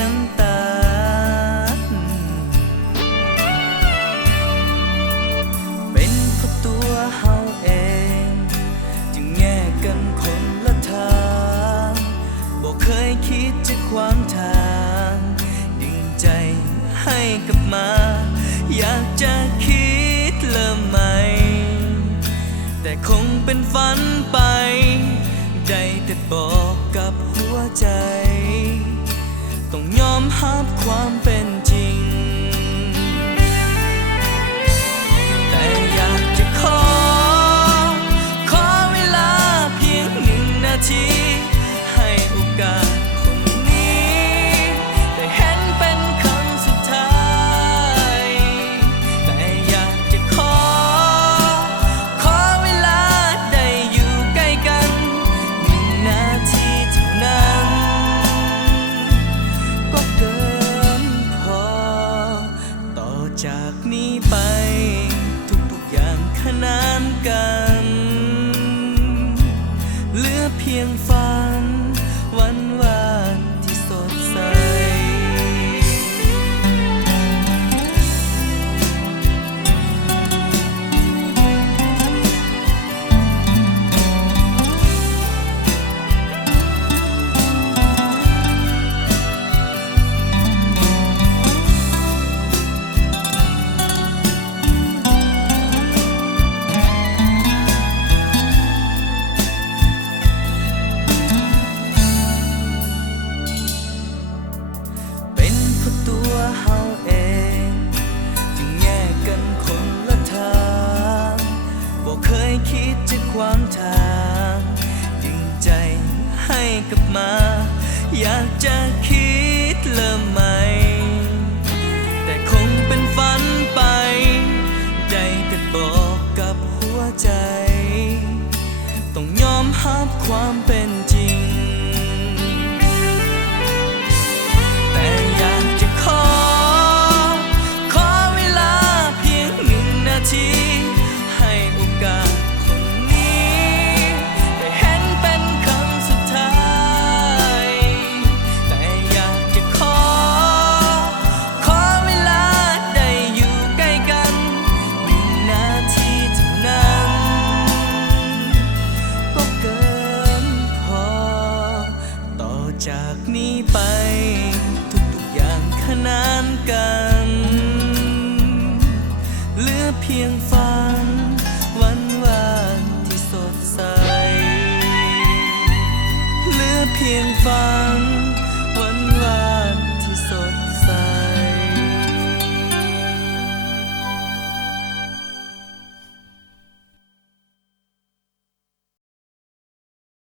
น้ำตาเป็นเพราะตัวเฮาเองจึงแยกกันคนละทางบ่เคยคิดจะขวางทางดึงใจให้กลับมาอยากจะคิดเริ่มใหม่แต่คงเป็นฝันไปได้แต่บอกกับหัวใจต้องยอมรับความเป็นจริงแต่อยากจะขอเวลาเพียง1 นาทีให้โอกาสคนนี้ได้เห็นเป็นครั้งสุดท้ายแต่อยากจะขอเวลาได้อยู่ใกล้กัน1 นาทีเท่านั้นก็เกินพอต่อจากนี้ไปทุกอย่างขนานกันเหลือเพียงฝันวันวานที่สดใสเป็นเพราะตัวเฮาเองจึงแยกกันคนละทางบ่เคยคิดจะขวางทางดึงใจให้กลับมาอยากจะคิดเริ่มใหม่แต่คงเป็นฝันไปได้แต่บอกกับหัวใจต้องยอมรับความเป็นจริงแต่อยากจะขอเวลาเพียง1 นาทีให้โอกาสคนนี้ได้เห็นเป็นครั้งสุดท้ายแต่อยากจะขอเวลาได้อยู่ใกล้กัน1 นาทีเท่านั้นก็เกินพอต่อจากนี้ไปทุกอย่างขนานกันเหลือเพียงฝันวันวานที่สดใสเหลือเพียงฝัน